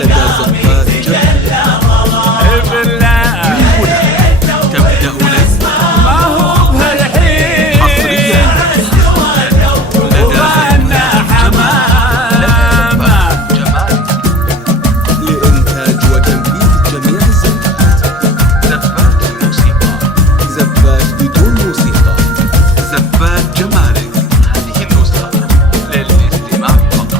لدى زفات جمالك. تبدأ ليس ما هو بهالحين حصريا وأنا حمامة لإنتاج وتنفيذ جميع الزفات. زفات الموسيقى، زفات بدون موسيقى. زفات جمالك. هذه النسخة للاستماع فقط.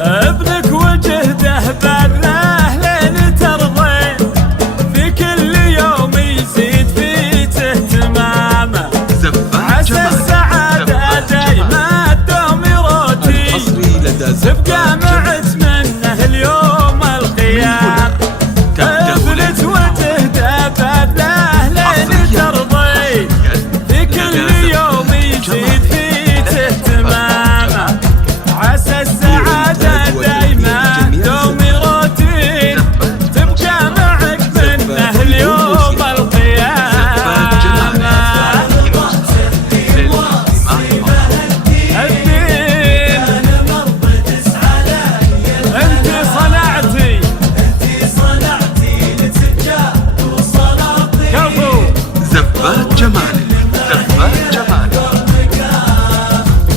ابنك وجهده بذله لين ترضي، في كل يوم يزيد فيه اهتمامه. زفات عسى جمالك. السعادة دايما تدوم روتي، الحصري لدى زفات تبقى معت منه اليوم القيام. ابنك وجهده بذله لين ترضي، في كل يوم يزيد فيه اهتمامه. عسى السعادة دايما دوم روتين، تبقى معك منه اليوم القيامة. الدين انت صنعتي كفو زفات جمالك. زفات جمالك.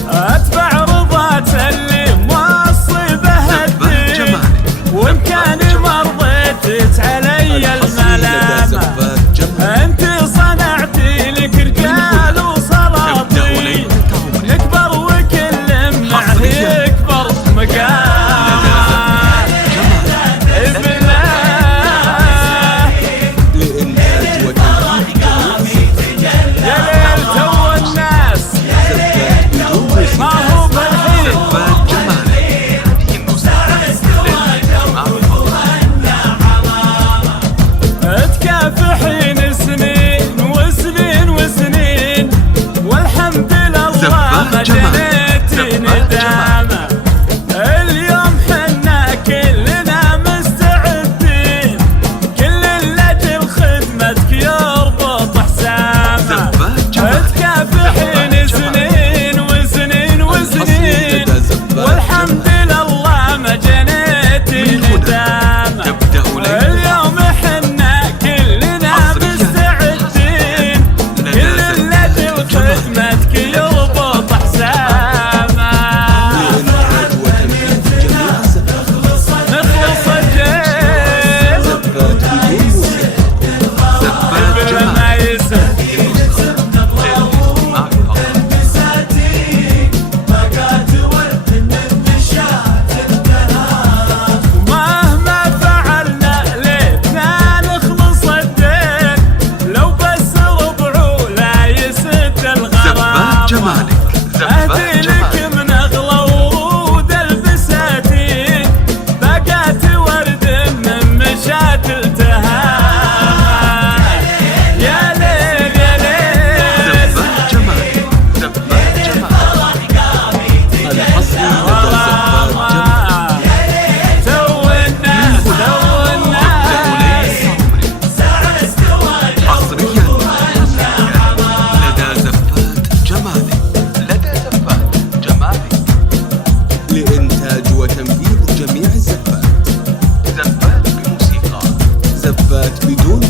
اتبع رضات اللي موصي به الدين، وان كان مرضيت علي الملامة. زفات جمالك. انت صنعتي لك رجال وسلاطين، نكبر وكل معه يكبر مقام. بالله لإنتاج وتنفيذ يا ليل تو الناس زفات بدون موسيقى. ما هو بالحين. زفات جمالك. هذه النسخة للاستماع فقط. تكافحين سنين وسنين وسنين، والحمد لله زفات ما جمالك. جنيتي زفات ندامة. اليوم حنا كلنا مستعدين، كل لأجل خدمتك يربط حسامة. زفات جمالك. تكافحين سنين وسنين وسنين، والحمد لله ما جنيتي ندامة. تبدأ ليس اليوم حنا كلنا مستعدين، كل لأجل خدمتك يربط حسامة. لإنتاج وتنفيذ جميع الزفات. نخلص الجيل زفات بدون موسيقى. زفات بلا جمالك. ما يسر. للاستماع فقط. ومهما فعلنا ليتنا نخلص الدين، لو بس ربعه لا يسد زفات الغرام. جمالك. اهدي زفات لك جمالك. من اغلى ورود البساتين، باقات ورد من مشاتل تهام. يا ليل يا ليل زفات جمالك. زفات جمالك. الحصري لدى زفات جمالك. تو الناس تو الناس حصريا لدى زفات جمالك. لدى زفات جمالك. لإنتاج وتنفيذ جميع الزفات. زفات بموسيقى. زفات بدون